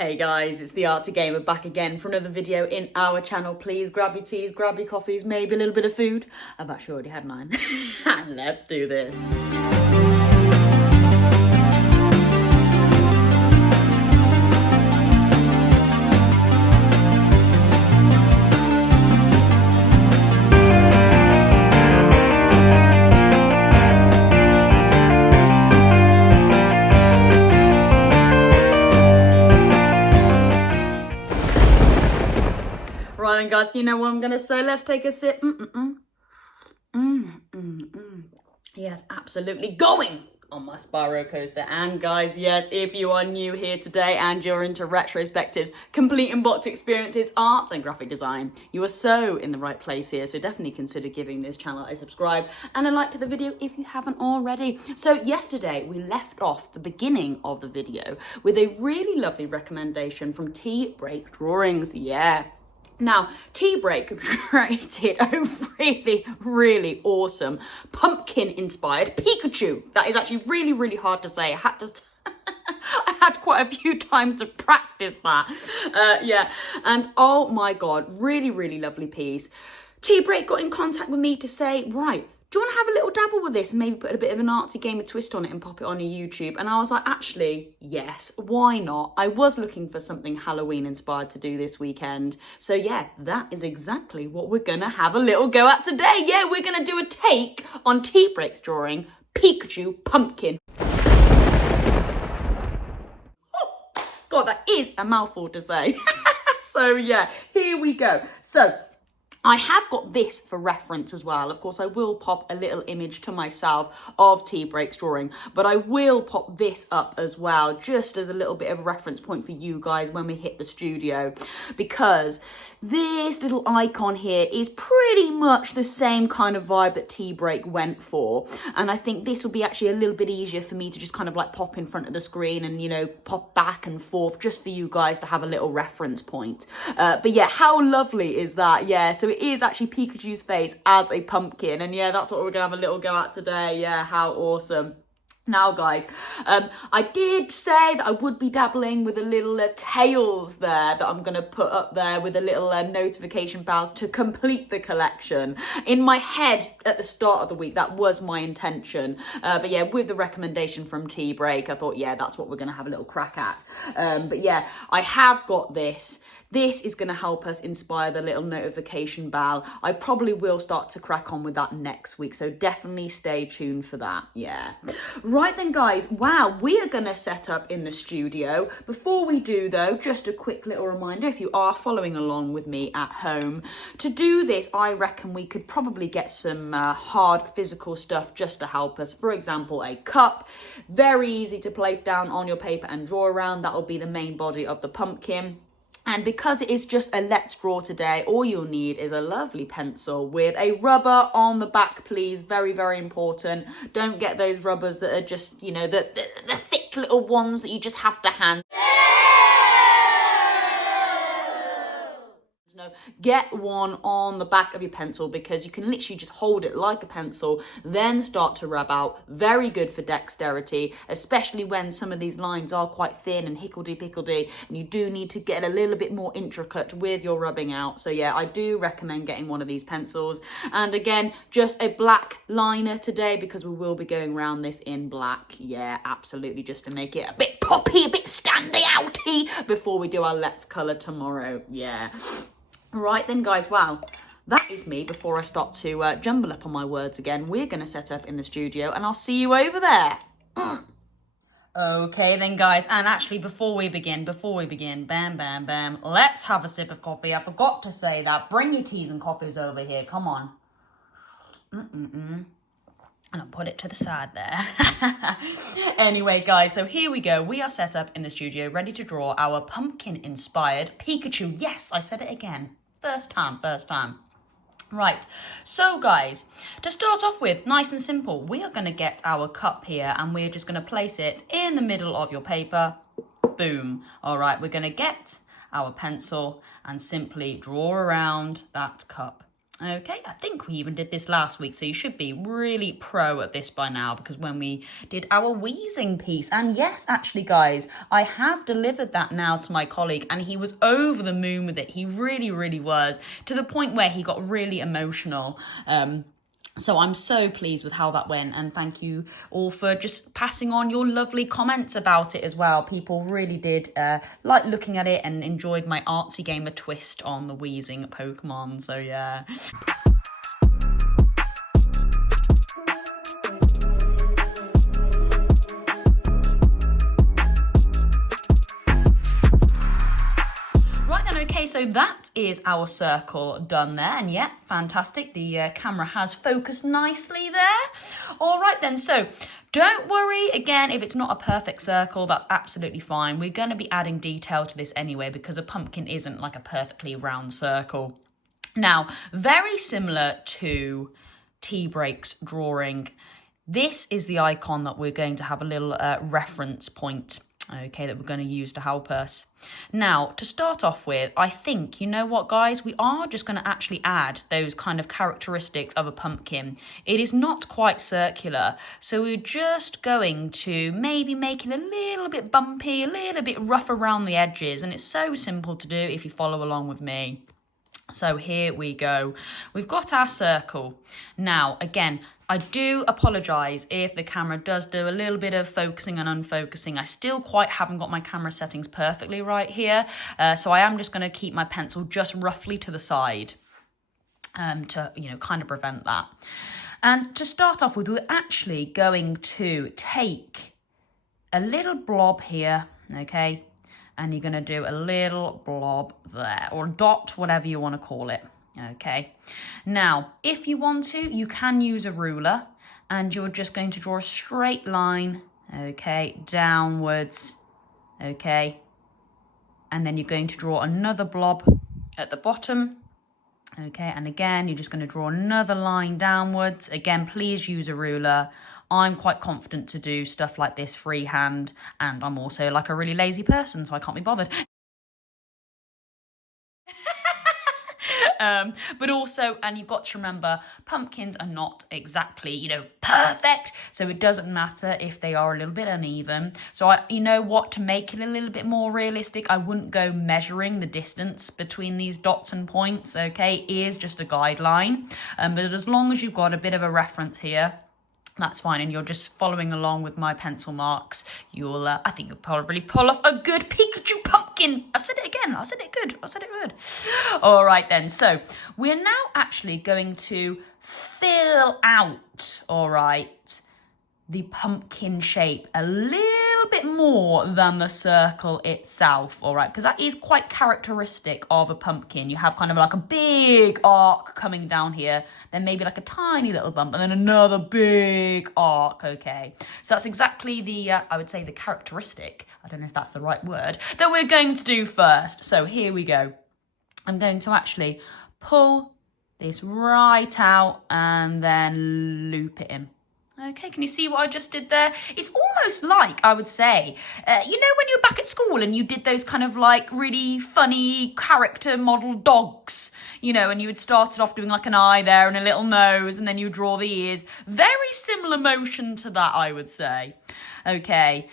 Hey guys, it's the Arty Gamer back again for another video in our channel. Please grab your teas, grab your coffees, maybe a little bit of food. I've actually already had mine. And let's do this. Right then guys, you know what I'm gonna say? Let's take a sip. Yes, absolutely going on my Spyro coaster. And guys, yes, if you are new here today and you're into retrospectives, complete and box experiences, art and graphic design, you are so in the right place here. So definitely consider giving this channel a subscribe and a like to the video if you haven't already. So yesterday we left off the beginning of the video with a really lovely recommendation from Tea Break Drawings. Yeah. Now, Tea Break created a really awesome pumpkin-inspired Pikachu. That is actually really hard to say. I had quite a few times to practice that. Yeah, and oh my God, really lovely piece. Tea Break got in contact with me to say, right, do you want to have a little dabble with this and maybe put a bit of an Arty Gamer twist on it and pop it on your YouTube? And I was like, actually, yes, why not? I was looking for something Halloween inspired to do this weekend. So yeah, that is exactly what we're going to have a little go at today. Yeah, we're going to do a take on Tea Break's drawing, Pikachu Pumpkin. Oh, God, that is a mouthful to say. So yeah, here we go. So I have got this for reference as well. Of course, I will pop a little image to myself of Tea Break's drawing, but I will pop this up as well, just as a little bit of a reference point for you guys when we hit the studio, because this little icon here is pretty much the same kind of vibe that Tea Break went for. And I think this will be actually a little bit easier for me to just kind of like pop in front of the screen and, you know, pop back and forth just for you guys to have a little reference point. But yeah, how lovely is that? Yeah, so it is actually Pikachu's face as a pumpkin. And yeah, that's what we're gonna have a little go at today. Yeah, how awesome. Now guys, I did say that I would be dabbling with a little tails there that I'm going to put up there with a little notification bell to complete the collection. In my head at the start of the week, that was my intention. But yeah, with the recommendation from Tea Break, I thought, yeah, that's what we're going to have a little crack at. But yeah, I have got this. This is going to help us inspire the little notification bell. I probably will start to crack on with that next week, so definitely stay tuned for that. Yeah. Right then, guys. Wow, we are going to set up in the studio. Before we do, though, just a quick little reminder, if you are following along with me at home, to do this, I reckon we could probably get some hard physical stuff just to help us. For example, a cup. Very easy to place down on your paper and draw around. That will be the main body of the pumpkin. And because it is just a let's draw today, all you'll need is a lovely pencil with a rubber on the back, please. Very important. Don't get those rubbers that are just, you know, the thick little ones that you just have to hand. No, get one on the back of your pencil because you can literally just hold it like a pencil, then start to rub out. Very good for dexterity, especially when some of these lines are quite thin and hickledy-pickledy, and you do need to get a little bit more intricate with your rubbing out. So yeah, I do recommend getting one of these pencils. And again, just a black liner today because we will be going around this in black. Yeah, absolutely, just to make it a bit poppy, a bit standy outy before we do our Let's Colour tomorrow. Yeah. Right then, guys, wow, that is me before I start to jumble up on my words again. We're going to set up in the studio and I'll see you over there. Okay then, guys, and actually before we begin, bam, let's have a sip of coffee. I forgot to say that. Bring your teas and coffees over here. Come on. And I'll put it to the side there. Anyway, guys, so here we go. We are set up in the studio, ready to draw our pumpkin-inspired Pikachu. Yes, I said it again. First time. Right, so guys, to start off with, nice and simple, we are going to get our cup here and we're just going to place it in the middle of your paper. Boom. All right, we're going to get our pencil and simply draw around that cup. Okay, I think we even did this last week, so you should be really pro at this by now, because when we did our wheezing piece, and yes, actually, guys, I have delivered that now to my colleague, and he was over the moon with it. He really, really was, to the point where he got really emotional. So I'm so pleased with how that went, and thank you all for just passing on your lovely comments about it as well. People really did like looking at it and enjoyed my artsy gamer twist on the wheezing Pokemon, so yeah. Okay, so that is our circle done there, and yeah, fantastic. The camera has focused nicely there. All right then, so don't worry, again, if it's not a perfect circle, that's absolutely fine. We're going to be adding detail to this anyway, because a pumpkin isn't like a perfectly round circle. Now, very similar to T-Break's drawing, this is the icon that we're going to have a little reference point, okay, that we're going to use to help us. Now, to start off with, I think, you know what, guys, we are just going to actually add those kind of characteristics of a pumpkin. It is not quite circular, so we're just going to maybe make it a little bit bumpy, a little bit rough around the edges, and it's so simple to do if you follow along with me. So here we go. We've got our circle. Now, again, I do apologise if the camera does do a little bit of focusing and unfocusing. I still quite haven't got my camera settings perfectly right here. So I am just going to keep my pencil just roughly to the side to, you know, kind of prevent that. And to start off with, we're actually going to take a little blob here, okay? And you're going to do a little blob there, or dot, whatever you want to call it, okay? Now, if you want to, you can use a ruler, and you're just going to draw a straight line, okay, downwards, okay? And then you're going to draw another blob at the bottom, okay? And again, you're just going to draw another line downwards. Again, please use a ruler. I'm quite confident to do stuff like this freehand, and I'm also like a really lazy person, so I can't be bothered. But also, and you've got to remember, pumpkins are not exactly, you know, perfect, so it doesn't matter if they are a little bit uneven. So you know what, to make it a little bit more realistic, I wouldn't go measuring the distance between these dots and points, okay? It is just a guideline, but as long as you've got a bit of a reference here, that's fine, and you're just following along with my pencil marks, you'll, I think you'll probably pull off a good Pikachu pumpkin. I've said it again, I said it good. All right then, so we're now actually going to fill out, all right, the pumpkin shape a little bit more than the circle itself, all right, because that is quite characteristic of a pumpkin. You have kind of like a big arc coming down here, then maybe like a tiny little bump, and then another big arc, okay? So that's exactly the, I would say the characteristic, I don't know if that's the right word, that we're going to do first. So here we go. I'm going to actually pull this right out and then loop it in. Okay, can you see what I just did there? It's almost like, I would say, you know when you were back at school and you did those kind of like really funny character model dogs, you know, and you had started off doing like an eye there and a little nose, and then you draw the ears. Very similar motion to that, I would say. Okay,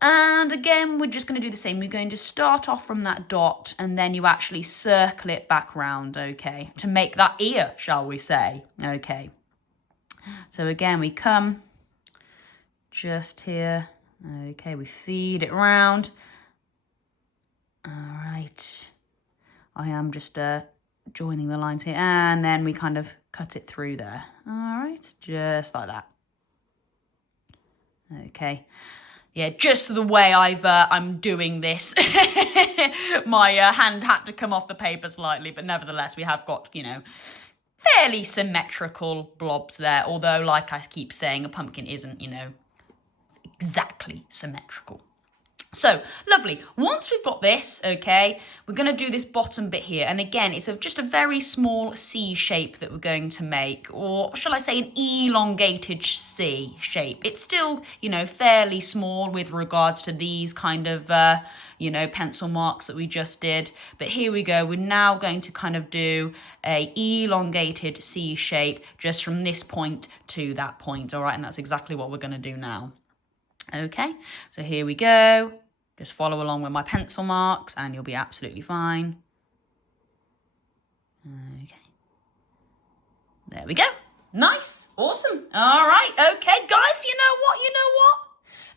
and again, we're just going to do the same. We're going to start off from that dot, and then you actually circle it back round, okay, to make that ear, shall we say. Okay. So again, we come just here, okay, we feed it round. All right, I am just joining the lines here, and then we kind of cut it through there. All right, just like that. Okay, yeah, just the way I'm doing this. My hand had to come off the paper slightly, but nevertheless, we have got, you know, fairly symmetrical blobs there, although, like I keep saying, a pumpkin isn't, you know, exactly symmetrical. So, lovely. Once we've got this, okay, we're going to do this bottom bit here. And again, it's just a very small C shape that we're going to make, or shall I say an elongated C shape. It's still, you know, fairly small with regards to these kind of, pencil marks that we just did. But here we go. We're now going to kind of do a elongated C shape just from this point to that point. All right, and that's exactly what we're going to do now. Okay, so here we go. Just follow along with my pencil marks and you'll be absolutely fine. Okay. There we go. Nice. Awesome. All right. Okay, guys, you know what?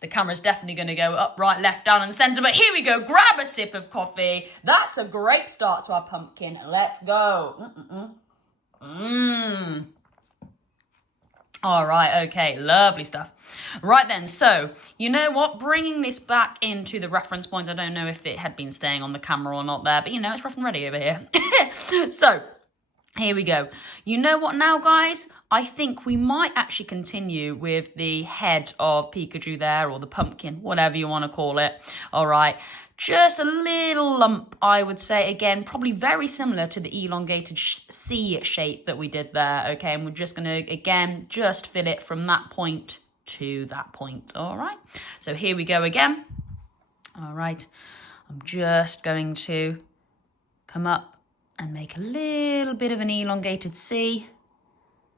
The camera's definitely going to go up, right, left, down, and centre. But here we go. Grab a sip of coffee. That's a great start to our pumpkin. Let's go. All right, okay, lovely stuff. Right then, so, you know what? Bringing this back into the reference point, I don't know if it had been staying on the camera or not there, but it's rough and ready over here. So, here we go. You know what now, guys? I think we might actually continue with the head of Pikachu there, or the pumpkin, whatever you want to call it. All right. Just a little lump, I would say, again, probably very similar to the elongated C shape that we did there, okay? And we're just going to, again, just fill it from that point to that point, all right? So here we go again. All right, I'm just going to come up and make a little bit of an elongated C,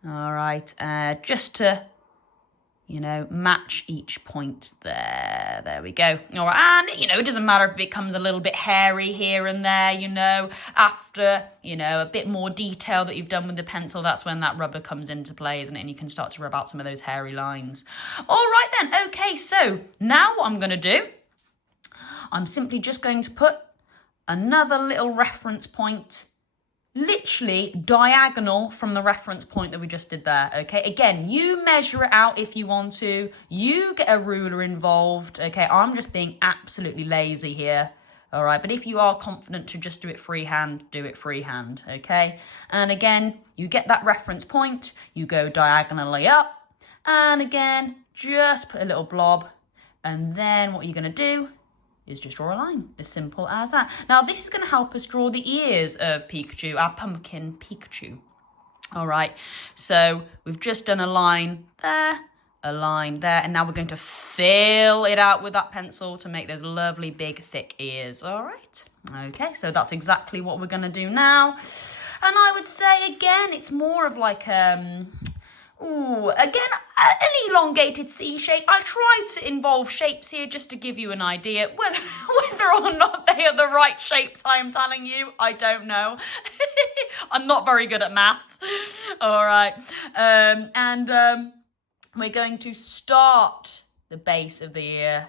all right, just to match each point there. There we go. All right, and, it doesn't matter if it becomes a little bit hairy here and there, after, a bit more detail that you've done with the pencil, that's when that rubber comes into play, isn't it? And you can start to rub out some of those hairy lines. All right then, okay, so now what I'm going to do, I'm simply just going to put another little reference point literally diagonal from the reference point that we just did there, okay? Again, you measure it out if you want to. You get a ruler involved, okay? I'm just being absolutely lazy here, all right? But if you are confident to just do it freehand, do it freehand, okay? And again, you get that reference point, you go diagonally up, and again, just put a little blob, and then what you're going to do is just draw a line, as simple as that. Now, this is going to help us draw the ears of Pikachu, our pumpkin Pikachu. All right, so we've just done a line there, and now we're going to fill it out with that pencil to make those lovely, big, thick ears. All right, okay, so that's exactly what we're going to do now. And I would say, again, it's more of like, again, an elongated C shape. I tried to involve shapes here just to give you an idea. Whether or not they are the right shapes, I am telling you, I don't know. I'm not very good at maths. All right. We're going to start the base of the ear.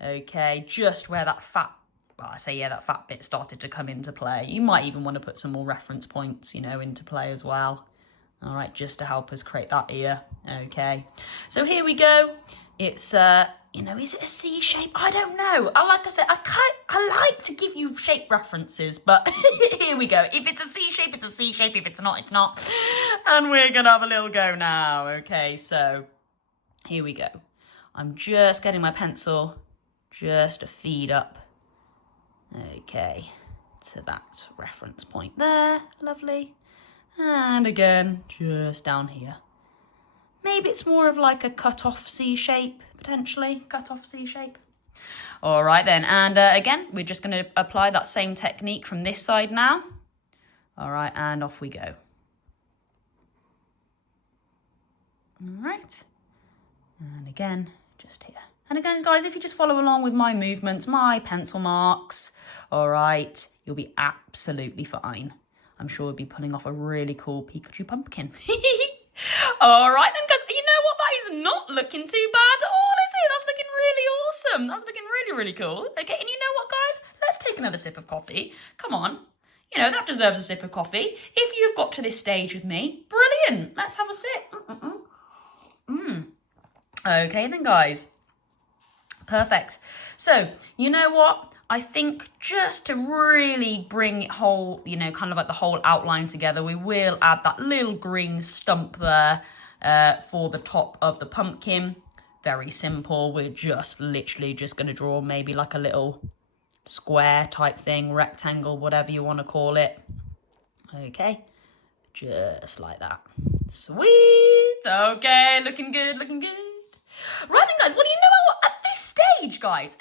Okay, just where that fat, that fat bit started to come into play. You might even want to put some more reference points, into play as well. All right, just to help us create that ear, okay? So here we go. It's, is it a C shape? I don't know. Like I said, I like to give you shape references, but here we go. If it's a C shape, it's a C shape. If it's not, it's not. And we're going to have a little go now, okay? So here we go. I'm just getting my pencil just to feed up, okay, to that reference point there. Lovely. And again, just down here. Maybe it's more of like a cut-off C shape, potentially. Cut-off C shape. All right then, and again, we're just going to apply that same technique from this side now. All right, and off we go. All right. And again, just here. And again, guys, if you just follow along with my movements, my pencil marks, all right, you'll be absolutely fine. I'm sure we'll be pulling off a really cool Pikachu pumpkin. All right then, guys. You know what? That is not looking too bad at all, is it? That's looking really awesome. That's looking really, really cool. Okay, and you know what, guys? Let's take another sip of coffee. Come on. That deserves a sip of coffee. If you've got to this stage with me, brilliant. Let's have a sip. Okay then, guys. Perfect. So, you know what? I think just to really bring it whole, kind of like the whole outline together, we will add that little green stump there for the top of the pumpkin. Very simple. We're just literally just going to draw maybe like a little square type thing, rectangle, whatever you want to call it. Okay, just like that. Sweet. Okay, looking good, looking good. Right then, guys, well, you know what? At this stage, guys,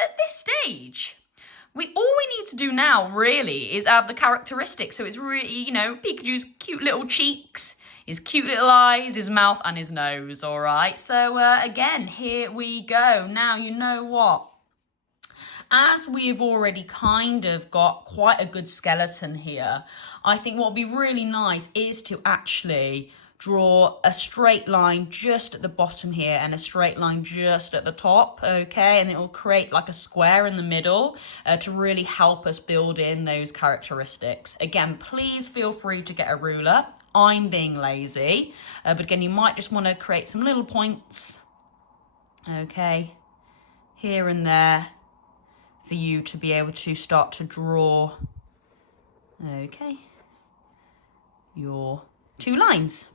all we need to do now really is add the characteristics. So it's really, you know, Pikachu's cute little cheeks, his cute little eyes, his mouth and his nose, all right? So again, here we go. Now, you know what? As we've already kind of got quite a good skeleton here, I think what would be really nice is to actually draw a straight line just at the bottom here and a straight line just at the top, okay? And it will create like a square in the middle to really help us build in those characteristics. Again, please feel free to get a ruler. I'm being lazy, but again, you might just want to create some little points, okay, here and there for you to be able to start to draw, okay, your 2 lines.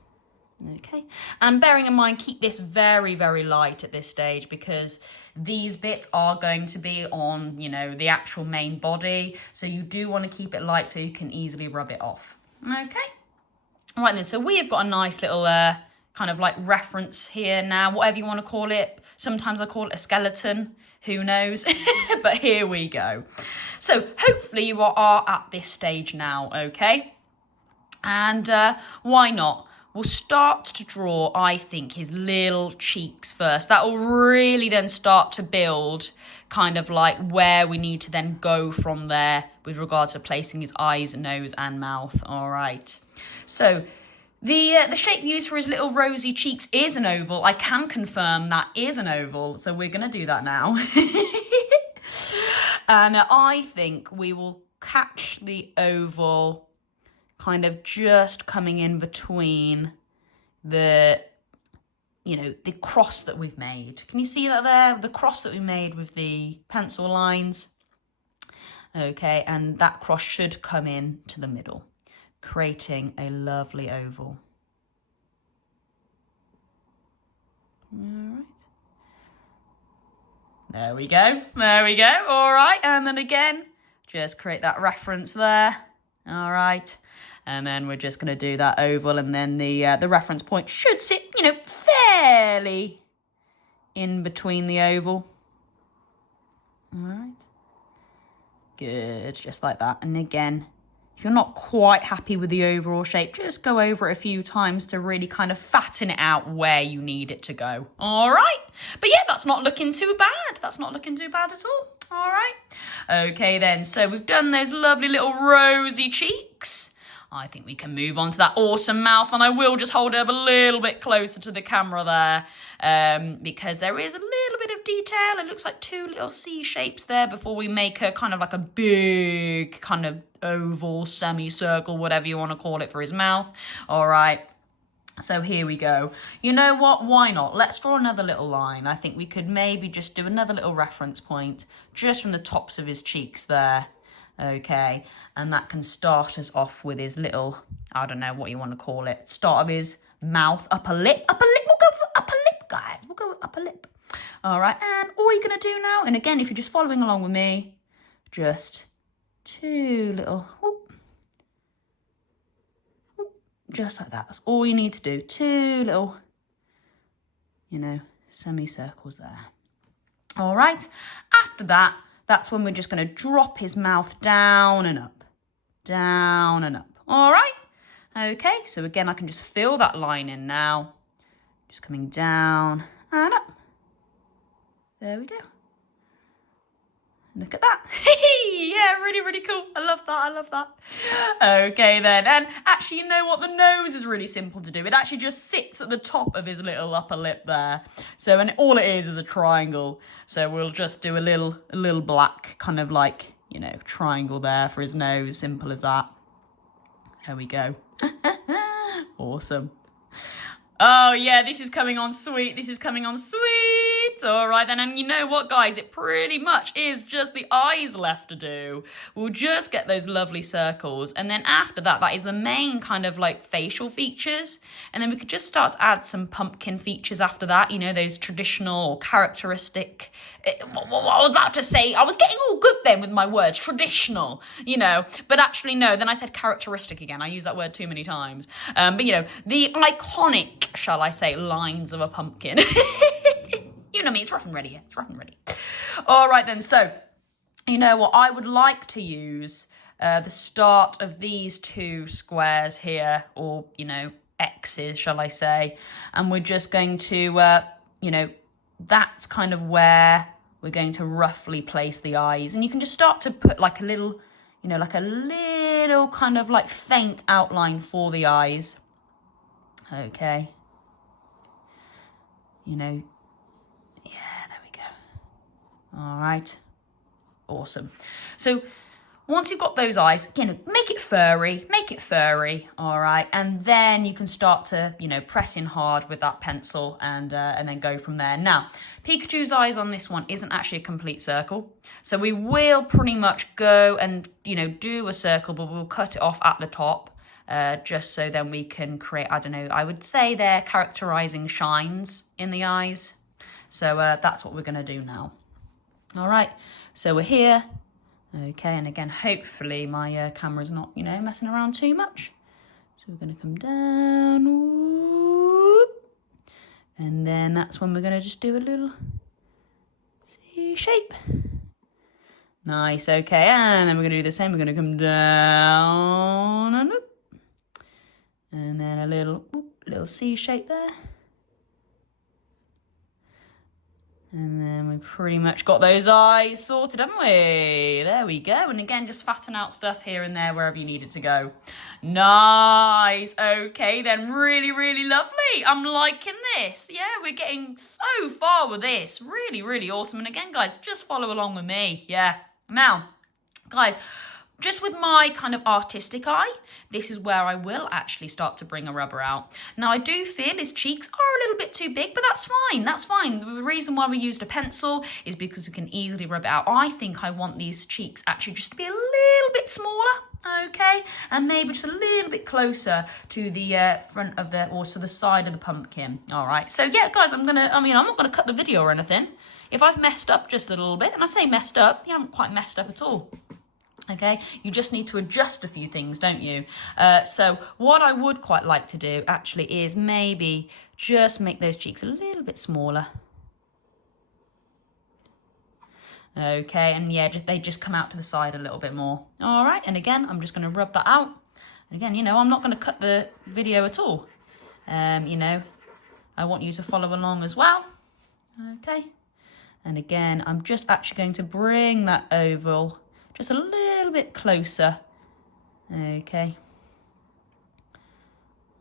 Okay, and bearing in mind, keep this very, very light at this stage because these bits are going to be on, you know, the actual main body. So you do want to keep it light so you can easily rub it off. Okay, all right then, so we have got a nice little kind of like reference here now, whatever you want to call it. Sometimes I call it a skeleton, who knows? But here we go. So hopefully you are at this stage now, okay? And why not? We'll start to draw, I think, his little cheeks first. That will really then start to build kind of like where we need to then go from there with regards to placing his eyes, nose and mouth. All right. So the shape used for his little rosy cheeks is an oval. I can confirm that is an oval. So we're going to do that now. And I think we will catch the oval kind of just coming in between the, you know, the cross that we've made. Can you see that there? The cross that we made with the pencil lines. Okay, and that cross should come in to the middle, creating a lovely oval. All right. There we go. There we go. All right. And then again, just create that reference there. All right. And then we're just going to do that oval, and then the reference point should sit, you know, fairly in between the oval. All right. Good, just like that. And again, if you're not quite happy with the overall shape, just go over it a few times to really kind of fatten it out where you need it to go. All right. But yeah, that's not looking too bad. That's not looking too bad at all. All right. Okay then, so we've done those lovely little rosy cheeks. I think we can move on to that awesome mouth, and I will just hold it up a little bit closer to the camera there because there is a little bit of detail. It looks like 2 little C shapes there before we make her kind of like a big kind of oval, semicircle, whatever you want to call it for his mouth. All right. So here we go. You know what? Why not? Let's draw another little line. I think we could maybe just do another little reference point just from the tops of his cheeks there. Okay, and that can start us off with his little, I don't know what you want to call it, start of his mouth, upper lip, we'll go for upper lip, guys, we'll go with upper lip. All right, and all you're going to do now, and again, if you're just following along with me, just 2 little, whoop, whoop, just like that. That's all you need to do, 2 little, you know, semicircles there. All right, after that, that's when we're just going to drop his mouth down and up, down and up. All right. Okay. So again, I can just fill that line in now. Just coming down and up. There we go. Look at that. Yeah, really, really cool. I love that. I love that. Okay, then. And actually, you know what? The nose is really simple to do. It actually just sits at the top of his little upper lip there. So, and all it is a triangle. So we'll just do a little black kind of like, you know, triangle there for his nose. Simple as that. There we go. Awesome. Oh, yeah, this is coming on sweet. This is coming on sweet. All right, then. And you know what, guys? It pretty much is just the eyes left to do. We'll just get those lovely circles. And then after that, that is the main kind of like facial features. And then we could just start to add some pumpkin features after that. You know, those traditional or characteristic. What I was about to say, I was getting all good then with my words. Traditional, you know. But actually, no. Then I said characteristic again. I use that word too many times. But, you know, the iconic, shall I say, lines of a pumpkin. You know me, it's rough and ready. It's rough and ready. All right then, so you know what, I would like to use the start of these two squares here, or, you know, X's, shall I say. And we're just going to, you know, that's kind of where we're going to roughly place the eyes. And you can just start to put like a little, you know, like a little kind of like faint outline for the eyes. Okay. You know, yeah, there we go. All right. Awesome. So once you've got those eyes, you know, make it furry, all right? And then you can start to, you know, press in hard with that pencil and then go from there. Now, Pikachu's eyes on this one isn't actually a complete circle. So we will pretty much go and, you know, do a circle, but we'll cut it off at the top just so then we can create, I don't know, I would say they're characterizing shines in the eyes. So that's what we're going to do now. All right, so we're here. Okay, and again, hopefully my camera's not, you know, messing around too much. So we're going to come down, whoop, and then that's when we're going to just do a little C shape. Nice, okay, and then we're going to do the same. We're going to come down and up, and then a little C shape there. And then we pretty much got those eyes sorted, haven't we? There we go. And again, just fatten out stuff here and there wherever you need it to go. Nice. Okay, then. Really, really lovely. I'm liking this. Yeah, we're getting so far with this. Really, really awesome. And again, guys, just follow along with me. Yeah. Now, guys, just with my kind of artistic eye, this is where I will actually start to bring a rubber out. Now, I do feel his cheeks are a little bit too big, but that's fine. That's fine. The reason why we used a pencil is because we can easily rub it out. I think I want these cheeks actually just to be a little bit smaller, okay? And maybe just a little bit closer to the front of the, or to the side of the pumpkin. All right. So, yeah, guys, I'm not going to cut the video or anything. If I've messed up just a little bit, and I say messed up, you haven't quite messed up at all. Okay, you just need to adjust a few things, don't you? So what I would quite like to do actually is maybe just make those cheeks a little bit smaller. Okay, and yeah, they just come out to the side a little bit more. All right, and again, I'm just going to rub that out. And again, you know, I'm not going to cut the video at all. You know, I want you to follow along as well. Okay, and again, I'm just actually going to bring that oval just a little bit closer. Okay.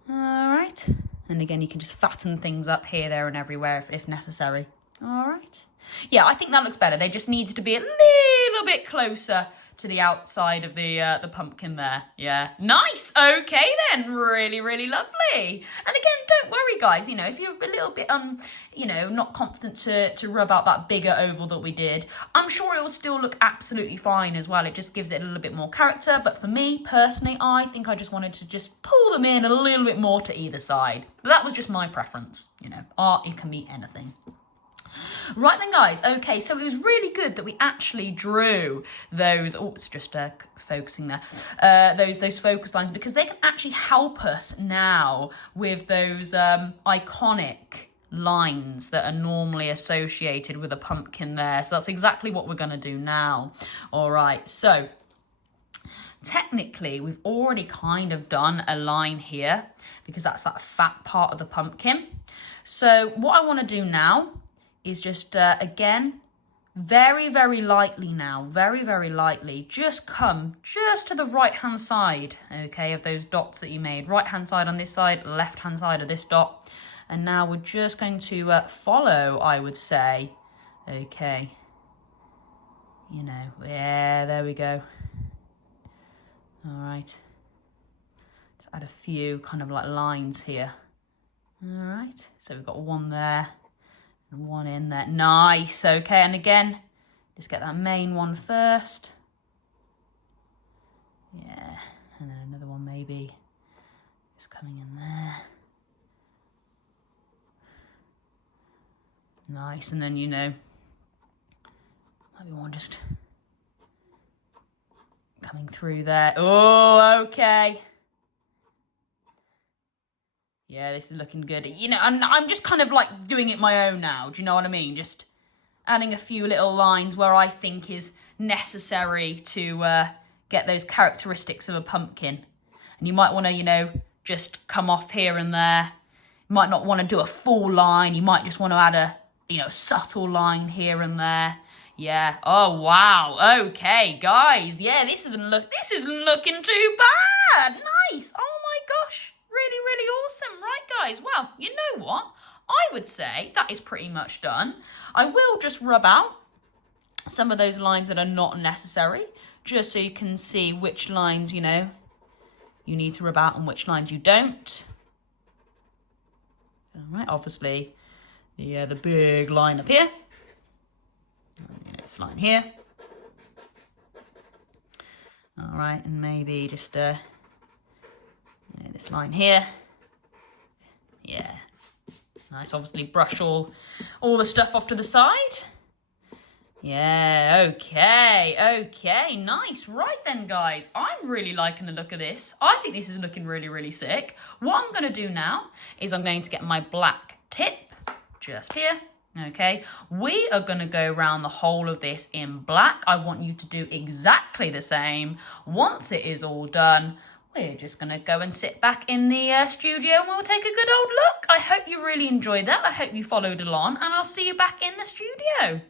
All right. And again, you can just fatten things up here, there, and everywhere if necessary. All right. Yeah, I think that looks better. They just need to be a little bit closer to the outside of the pumpkin there. Yeah. Nice. Okay then. Really, really lovely. And again, don't worry, guys. You know, if you're a little bit you know, not confident to rub out that bigger oval that we did, I'm sure it will still look absolutely fine as well. It just gives it a little bit more character. But for me personally, I think I just wanted to just pull them in a little bit more to either side. But that was just my preference. You know, art, it can be anything. Right then, guys, okay, so it was really good that we actually drew those, oh, it's just focusing there, those focus lines, because they can actually help us now with those iconic lines that are normally associated with a pumpkin there. So that's exactly what we're going to do now. All right, so technically, we've already kind of done a line here because that's that fat part of the pumpkin. So what I want to do now is just, again, very, very lightly now, very, very lightly, just come just to the right-hand side, okay, of those dots that you made. Right-hand side on this side, left-hand side of this dot. And now we're just going to follow, I would say, okay. You know, yeah, there we go. All right. Just add a few kind of like lines here. All right, so we've got one there. And one in there. Nice. Okay, and again, just get that main one first. Yeah, and then another one maybe just coming in there. Nice, and then, you know, maybe one just coming through there. Oh, okay. Yeah, this is looking good. You know, I'm just kind of like doing it my own now. Do you know what I mean? Just adding a few little lines where I think is necessary to get those characteristics of a pumpkin. And you might want to, you know, just come off here and there. You might not want to do a full line. You might just want to add a, you know, subtle line here and there. Yeah. Oh, wow. Okay, guys. Yeah, this isn't looking too bad. Nice. Oh my gosh. Really, really awesome. Right, guys. Well, you know what? I would say that is pretty much done. I will just rub out some of those lines that are not necessary, just so you can see which lines, you know, you need to rub out and which lines you don't. All right, obviously, the big line up here. This line here. All right, and maybe just you know, this line here. Yeah, nice. Obviously, brush all the stuff off to the side. Yeah, okay, nice. Right then, guys, I'm really liking the look of this. I think this is looking really, really sick. What I'm going to do now is I'm going to get my black tip just here. Okay, we are going to go around the whole of this in black. I want you to do exactly the same. Once it is all done, we're just going to go and sit back in the studio and we'll take a good old look. I hope you really enjoyed that. I hope you followed along, and I'll see you back in the studio.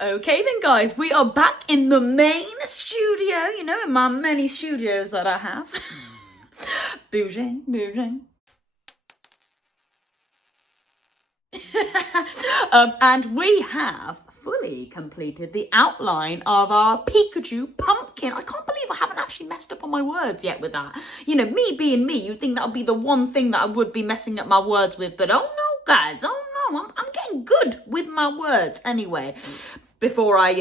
Okay then, guys, we are back in the main studio, you know, in my many studios that I have. Bouging. And we have fully completed the outline of our Pikachu pumpkin. I can't believe I haven't actually messed up on my words yet with that. You know, me being me, you'd think that would be the one thing that I would be messing up my words with, but oh no, guys, oh no, I'm getting good with my words anyway. Before I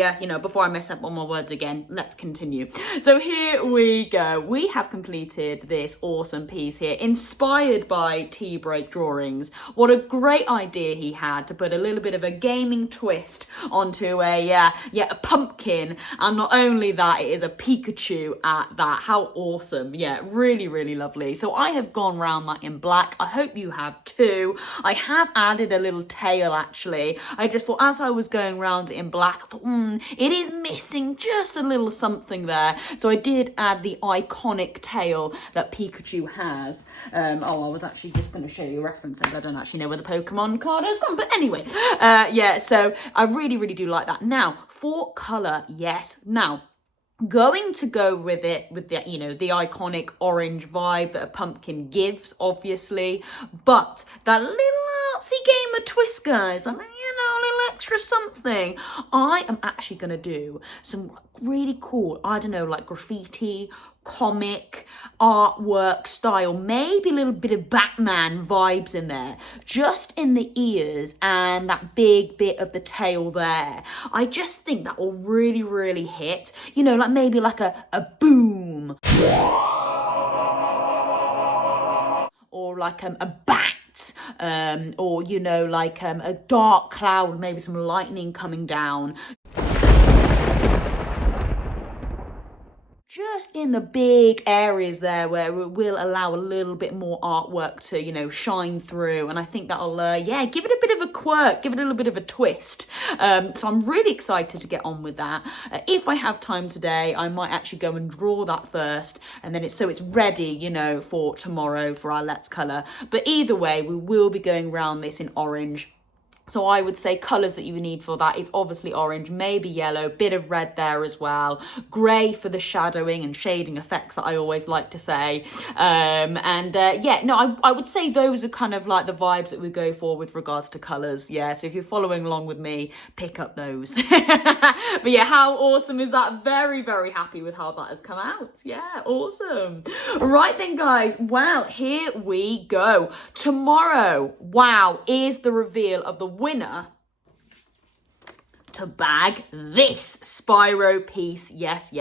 mess up on my words again, let's continue. So here we go. We have completed this awesome piece here, inspired by Tea Break Drawings. What a great idea he had to put a little bit of a gaming twist onto a pumpkin. And not only that, it is a Pikachu at that. How awesome. Yeah, really, really lovely. So I have gone round that in black. I hope you have too. I have added a little tail, actually. I just thought as I was going round it in black, I thought, it is missing just a little something there. So I did add the iconic tail that Pikachu has. I was actually just going to show you a reference, and I don't actually know where the Pokemon card has gone. But anyway, yeah, so I really, really do like that. Now, for colour, yes. Now, going to go with it with the, you know, the iconic orange vibe that a pumpkin gives, obviously, but that little artsy game of twist, guys, that, you know, a little extra something. I am actually going to do some really cool, I don't know, like graffiti, comic, artwork style, maybe a little bit of Batman vibes in there, just in the ears and that big bit of the tail there. I just think that will really, really hit, you know, like maybe like a boom, or like a bat, or, you know, like a dark cloud, maybe some lightning coming down. Just in the big areas there where it will allow a little bit more artwork to, you know, shine through. And I think that'll, give it a bit of a quirk, give it a little bit of a twist. So I'm really excited to get on with that. If I have time today, I might actually go and draw that first. And then it's ready, you know, for tomorrow for our Let's Colour. But either way, we will be going around this in orange. So I would say colours that you need for that is obviously orange, maybe yellow, bit of red there as well, grey for the shadowing and shading effects that I always like to say. I would say those are kind of like the vibes that we go for with regards to colours. Yeah, so if you're following along with me, pick up those. But yeah, how awesome is that? Very, very happy with how that has come out. Yeah, awesome. Right then, guys, well, here we go. Tomorrow, wow, is the reveal of the winner to bag this Spyro piece. Yes.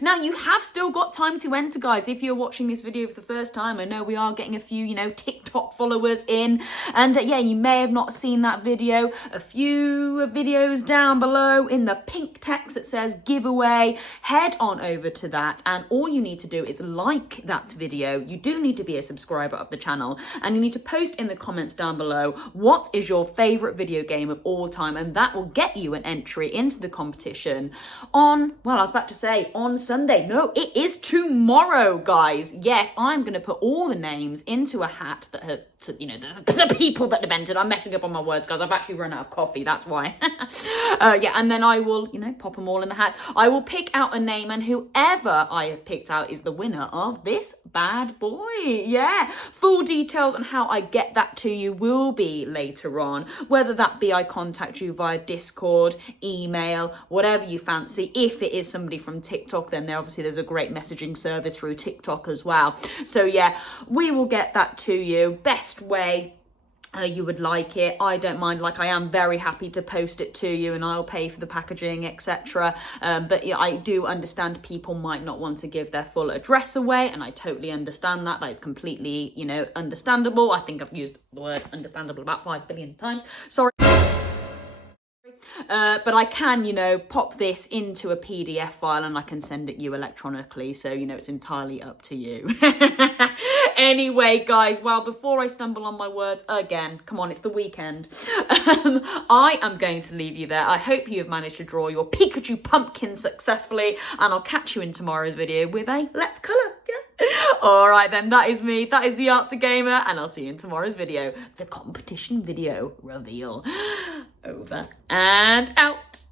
Now, you have still got time to enter, guys. If you're watching this video for the first time, I know we are getting a few, you know, TikTok followers in. And you may have not seen that video. A few videos down below in the pink text that says giveaway. Head on over to that. And all you need to do is like that video. You do need to be a subscriber of the channel. And you need to post in the comments down below, what is your favourite video game of all time? And that will get you an entry into the competition on, well, I was about to say on Sunday. No, it is tomorrow, guys. Yes, I'm going to put all the names into a hat that have, you know, the people that have entered. I'm messing up on my words, guys. I've actually run out of coffee. That's why. Yeah, and then I will, you know, pop them all in the hat. I will pick out a name, and whoever I have picked out is the winner of this bad boy. Yeah, full details on how I get that to you will be later on, whether that be I contact you via Discord, email, whatever you fancy. If it is somebody from TikTok, then there's a great messaging service through TikTok as well. So yeah, we will get that to you best way you would like it. I don't mind. Like, I am very happy to post it to you, and I'll pay for the packaging, etc. But yeah, I do understand people might not want to give their full address away, and I totally understand that. That is completely, you know, understandable. I think I've used the word understandable about 5 billion times. Sorry. But I can, you know, pop this into a PDF file and I can send it you electronically. So, you know, it's entirely up to you. Anyway, guys, well, before I stumble on my words again, come on, it's the weekend. I am going to leave you there. I hope you have managed to draw your Pikachu pumpkin successfully, and I'll catch you in tomorrow's video with a Let's Colour. Yeah. All right, then, that is me. That is the Artagamer, and I'll see you in tomorrow's video. The competition video reveal. Over and out.